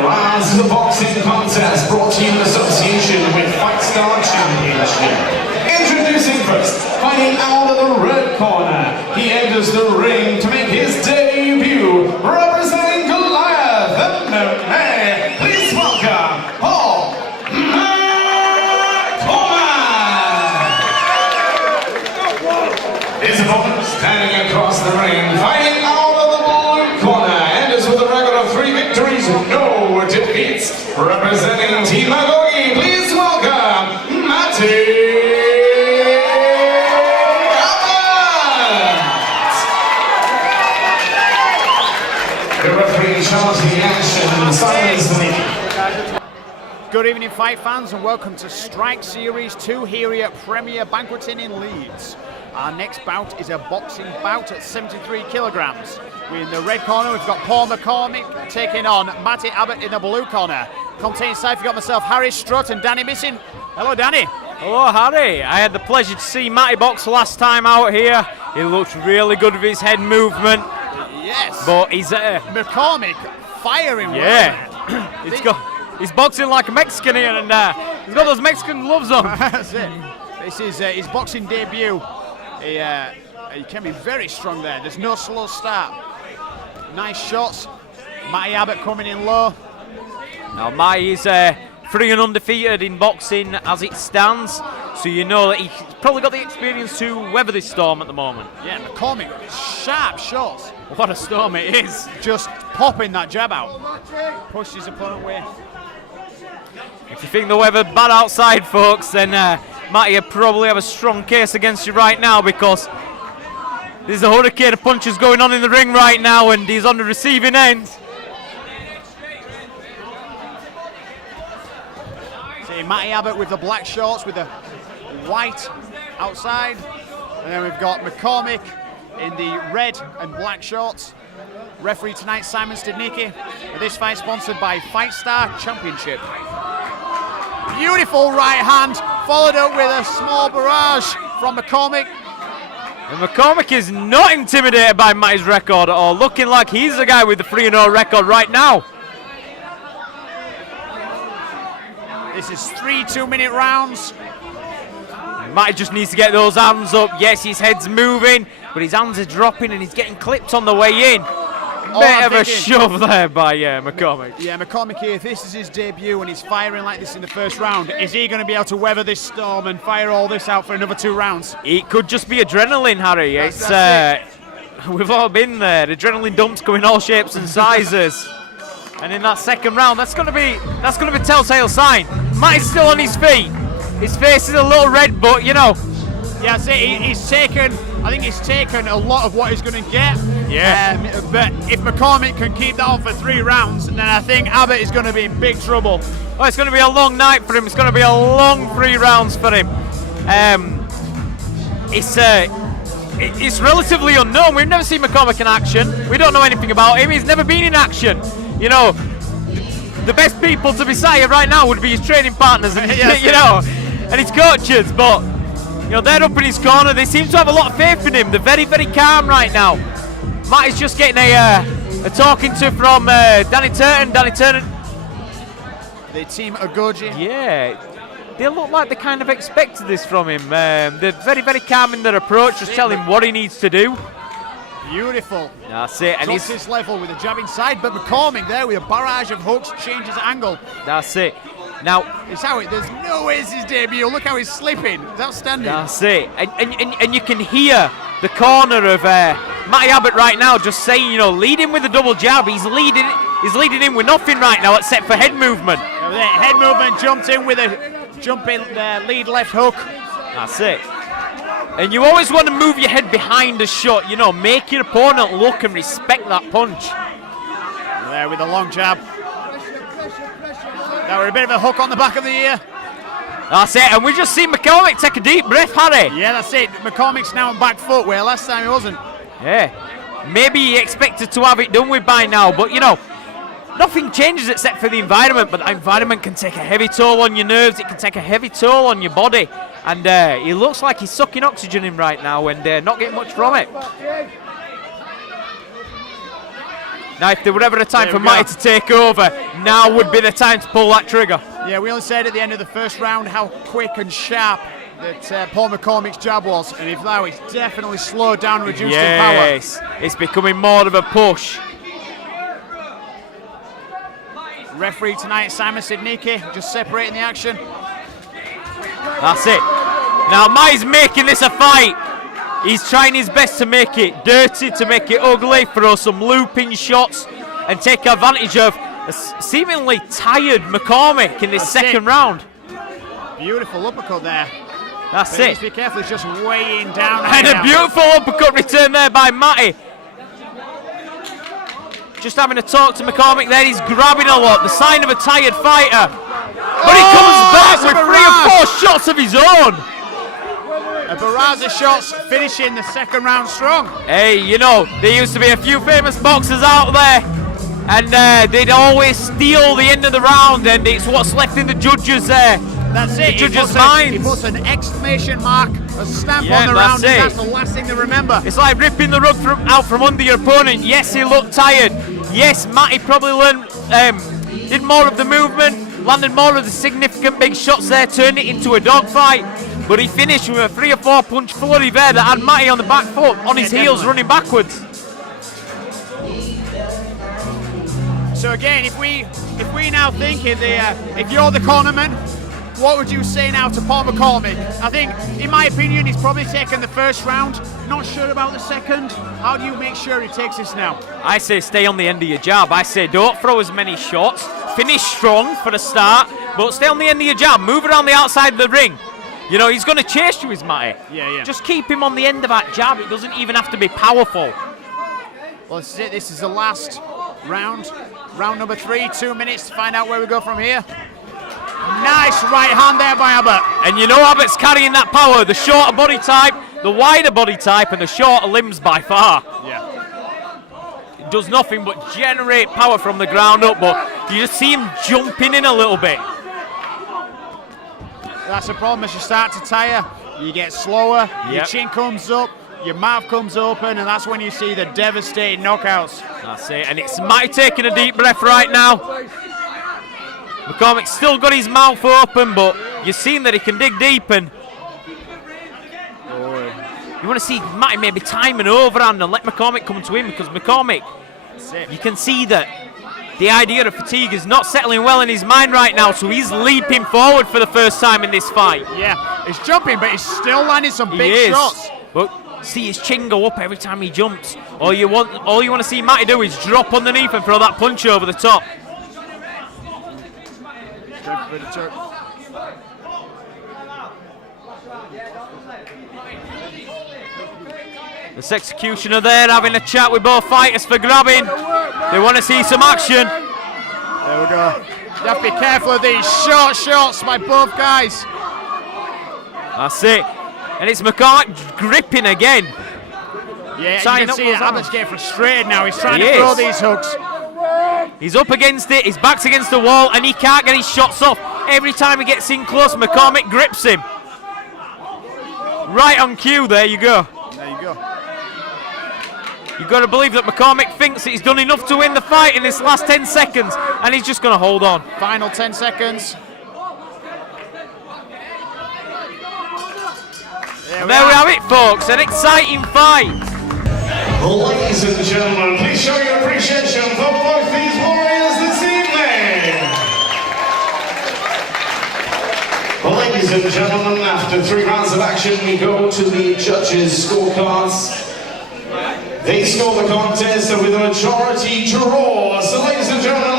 Rise to the boxing contest brought to you in association with Fight Star Championship. Introducing first, fighting out of the red corner, he enters the ring to make his debut, representing Goliath, MMA. Please welcome Paul McCormick. His opponent standing across the ring, fighting out of the blue corner, enters with a record of 3 victories, no defeats, representing Team AGOGE. Please welcome Matty Abbott. The referee charged the action and silence the meeting. Good evening, fight fans, and welcome to Strike Series 2 here at Premier Banqueting in Leeds. Our next bout is a boxing bout at 73 kilograms. We're in the red corner, we've got Paul McCormick taking on Matty Abbott in the blue corner. Commentating side, we've got myself, Harry Strutt, and Danny Missing. Hello, Danny. Hello, Harry. I had the pleasure to see Matty box last time out here. He looked really good with his head movement. Yes. But he's McCormick firing. Yeah. He's boxing like a Mexican here, and he's got those Mexican gloves on. That's it. This is his boxing debut. He can be very strong there. There's no slow start. Nice shots. Matty Abbott coming in low. Now Matty is 3 and undefeated in boxing as it stands, so you know that he's probably got the experience to weather this storm at the moment. Yeah, McCormick, sharp shots. What a storm it is. Just popping that jab out. Pushed his opponent away. If you think the weather's bad outside, folks, then Matty probably have a strong case against you right now, because there's a hurricane of punches going on in the ring right now, and he's on the receiving end. See Matty Abbott with the black shorts with the white outside, and then we've got McCormick in the red and black shorts. Referee tonight, Simon Stednicki. This fight sponsored by Fight Star Championship. Beautiful right hand, followed up with a small barrage from McCormick. And McCormick is not intimidated by Matty's record at all, looking like he's the guy with the 3-0 record right now. This is 3 2-minute rounds. Matty just needs to get those hands up. Yes, his head's moving, but his hands are dropping and he's getting clipped on the way in. Bit of a shove there by McCormick. Yeah, McCormick here, if this is his debut and he's firing like this in the first round, is he going to be able to weather this storm and fire all this out for another 2 rounds? It could just be adrenaline, Harry. We've all been there. Adrenaline dumps come in all shapes and sizes. And in that second round, that's going to be a telltale sign. Matty's still on his feet. His face is a little red, but you know. Yeah, I think he's taken a lot of what he's going to get. Yeah. But if McCormick can keep that on for 3 rounds, then I think Abbott is going to be in big trouble. Oh, it's going to be a long night for him. It's going to be a long 3 rounds for him. It's relatively unknown. We've never seen McCormick in action. We don't know anything about him. He's never been in action. You know, the best people to be sat here right now would be his training partners and yes, you know, and his coaches. But you know, they're up in his corner. They seem to have a lot of faith in him. They're very, very calm right now. Matty's just getting a talking to from Danny Turton. The team AGOGE. Yeah, they look like they kind of expected this from him. They're very, very calm in their approach, just tell him what he needs to do. Beautiful. That's it. And he's his level with a jab inside, but McCormick there with a barrage of hooks changes angle. That's it. Now, there's no way it's his debut. Look how he's slipping. It's outstanding. That's it. And you can hear the corner of Matty Abbott right now just saying, you know, lead him with a double jab. He's leading in with nothing right now except for head movement. Head movement, jumped in with a jumping lead left hook. That's it. And you always want to move your head behind a shot, you know, make your opponent look and respect that punch. There with a long jab. Now we're a bit of a hook on the back of the ear. That's it, and we just see McCormick take a deep breath, Harry. Yeah, that's it. McCormick's now on back foot, where last time he wasn't. Yeah, maybe he expected to have it done with by now, but you know, nothing changes except for the environment, but the environment can take a heavy toll on your nerves, it can take a heavy toll on your body, and he looks like he's sucking oxygen in right now and not getting much from it. Now, if there were ever a time There for we go. Matty to take over, now would be the time to pull that trigger. Yeah, we only said at the end of the first round how quick and sharp that Paul McCormick's jab was, and if now it's definitely slowed down and reduced in power. Yes, it's becoming more of a push. Referee tonight, Simon Sidnicki, just separating the action. That's it. Now Matty's making this a fight. He's trying his best to make it dirty, to make it ugly, throw some looping shots and take advantage of a seemingly tired McCormick in this second round. Beautiful uppercut there. That's But he it. needs to be careful, he's just weighing down. And right a now. beautiful uppercut return there by Matty. Just having a talk to McCormick there. He's grabbing a lot, the sign of a tired fighter. But he comes back that's a with 3 or 4 shots of his own. A barrage of shots finishing the second round strong. Hey, you know, there used to be a few famous boxers out there, and they'd always steal the end of the round, and it's what's left in the judges there. That's it. Judges' He minds. puts an exclamation mark, a stamp Yeah, on the that's round, and it. that's the last thing they remember. It's like ripping the rug out from under your opponent. Yes, he looked tired. Yes, Matty probably did more of the movement, landed more of the significant big shots there, turned it into a dogfight. But he finished with a 3 or 4 punch flurry there that had Matty on the back foot, on his heels, definitely. running backwards. So again, if we now think if you're the cornerman, what would you say now to Paul McCormick? I think, in my opinion, he's probably taken the first round. Not sure about the second. How do you make sure he takes this now? I say stay on the end of your jab. I say don't throw as many shots. Finish strong for the start, but stay on the end of your jab. Move around the outside of the ring. You know, he's going to chase you, is Matty. Yeah. Just keep him on the end of that jab. It doesn't even have to be powerful. Well, this is it. This is the last round. Round number 3, 2 minutes to find out where we go from here. Nice right hand there by Abbott. And you know Abbott's carrying that power. The shorter body type, the wider body type, and the shorter limbs by far. Yeah. It does nothing but generate power from the ground up, but you just see him jumping in a little bit. That's the problem. As you start to tire, you get slower, your Yep. chin comes up, your mouth comes open, and that's when you see the devastating knockouts. That's it, and it's Matty taking a deep breath right now. McCormick's still got his mouth open, but you've seen that he can dig deep, and you want to see Matty maybe time an overhand and let McCormick come to him, because McCormick, you can see that the idea of fatigue is not settling well in his mind right now, so he's leaping forward for the first time in this fight. Yeah, he's jumping, but he's still landing some He big is. shots. But see his chin go up every time he jumps. All you want to see Matty do is drop underneath and throw that punch over the top. This executioner there having a chat with both fighters for grabbing. They want to see some action. There we go. You have to be careful of these short shots by both guys. That's it. And it's McCormick gripping again. Yeah, you Tying can up see those that Abbott's arms. getting frustrated now. He's trying He to throw is. these hooks. He's up against it, his back's against the wall, and he can't get his shots off. Every time he gets in close, McCormick grips him. Right on cue, there you go. There you go. You've got to believe that McCormick thinks that he's done enough to win the fight in this last 10 seconds, and he's just going to hold on. Final 10 seconds. And there we have it, folks, an exciting fight. Ladies and gentlemen, please show your appreciation for both these warriors this evening. Ladies and gentlemen, after 3 rounds of action, we go to the judges' scorecards. They score the contest with a majority draw. So, ladies and gentlemen,